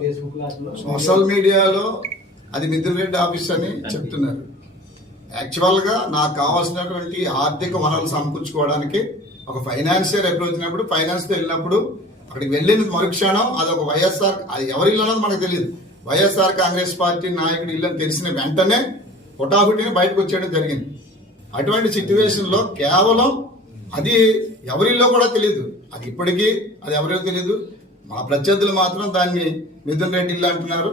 Facebook social మీడియాలో అది Mithun Reddy office అని చెప్తున్నారు. యాక్చువల్గా నాకు కావాల్సినటువంటి ఆర్థిక వనరులు సమకూర్చుకోవడానికి ఒక ఫైనాన్షియర్ అప్రోచ్ అయినప్పుడు ఫైనాన్స్తో వెళ్ళినప్పుడు అక్కడికి వెళ్ళిన మరుక్షణం అది ఒక వైఎస్ఆర్ అది ఎవరి ఇల్లు అన్నది మనకు తెలియదు. వైఎస్ఆర్ కాంగ్రెస్ పార్టీ నాయకుడి ఇల్లు తెలిసిన వెంటనే హుటాహుటిని బయటకు వచ్చేయడం జరిగింది. అటువంటి సిచ్యువేషన్లో కేవలం అది ఎవరిల్లో కూడా తెలియదు. అది ఇప్పటికీ అది ఎవరిలో తెలియదు. మా ప్రత్యర్థులు మాత్రం దాన్ని మిథున్ రెడ్డి ఇల్లు అంటున్నారు.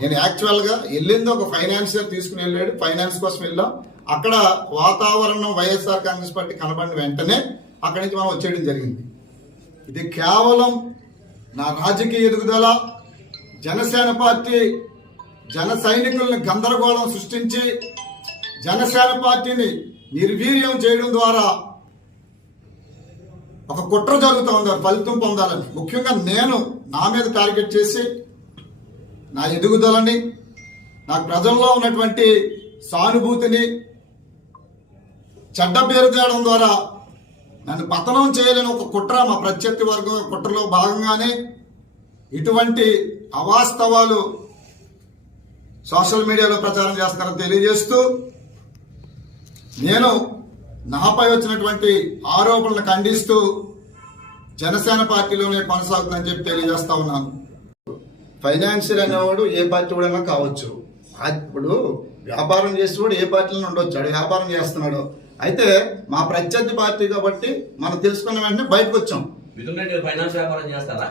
నేను యాక్చువల్గా వెళ్ళింది ఒక ఫైనాన్షియర్ తీసుకుని వెళ్ళాడు. ఫైనాన్స్ కోసం వెళ్ళాం. అక్కడ వాతావరణం వైఎస్ఆర్ కాంగ్రెస్ పార్టీ కనబడిన వెంటనే అక్కడి నుంచి మనం వచ్చేయడం జరిగింది. ఇది కేవలం నా రాజకీయ ఎదుగుదల జనసేన పార్టీ జన సైనికుల్ని గందరగోళం సృష్టించి జనసేన పార్టీని నిర్వీర్యం చేయడం ద్వారా ఒక కుట్ర జరుగుతూ ఉంది ఫలితం పొందాలని. ముఖ్యంగా నేను నా మీద టార్గెట్ చేసి నా ఎదుగుదలని నాకు ప్రజల్లో ఉన్నటువంటి సానుభూతిని చెడ్డ పేరు తేయడం ద్వారా నన్ను పతనం చేయలేని ఒక కుట్ర మా ప్రత్యర్థి వర్గం కుట్రలో భాగంగానే ఇటువంటి అవాస్తవాలు సోషల్ మీడియాలో ప్రచారం చేస్తారని తెలియజేస్తూ నేను నాపై వచ్చినటువంటి ఆరోపణలు ఖండిస్తూ జనసేన పార్టీలోనే కొనసాగుతుందని చెప్పి తెలియజేస్తా ఉన్నాను. ఫైనాన్షియల్ అనేవాడు ఏ పార్టీ కూడా కావచ్చు. ఇప్పుడు వ్యాపారం చేసేవాడు ఏ పార్టీలో ఉండొచ్చు. వ్యాపారం చేస్తున్నాడు. అయితే మా ప్రత్యర్థి పార్టీ కాబట్టి మనం తెలుసుకున్న వెంటనే బయటకు వచ్చాం. ఫైనాన్స్ వ్యాపారం చేస్తారా?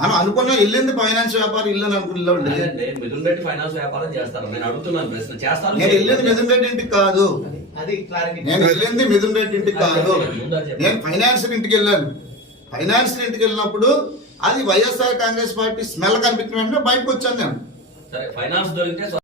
మనం అనుకున్న వెళ్ళింది ఫైనాన్స్ వ్యాపారం ఇల్లు అని అనుకున్నాండి లేదంటే మిథున్ రెడ్డి ఫైనాన్స్ వ్యాపారం చేస్తారా? నేను అడుగుతున్నాను ప్రశ్న. చేస్తారు? నేను వెళ్ళింది మిథున్ రెడ్డి ఇంటికి కాదు. నేను వెళ్ళింది మిథున్ రెడ్డి ఇంటికి కాదు. నేను ఫైనాన్షియల్ ఇంటికి వెళ్ళాను. ఫైనాన్షియల్ ఇంటికి వెళ్ళినప్పుడు అది వైఎస్ఆర్ కాంగ్రెస్ పార్టీ స్మెల్ కనిపించిన వెంటనే బయటకు వచ్చాను నేను. ఫైనాన్స్ దొరికితే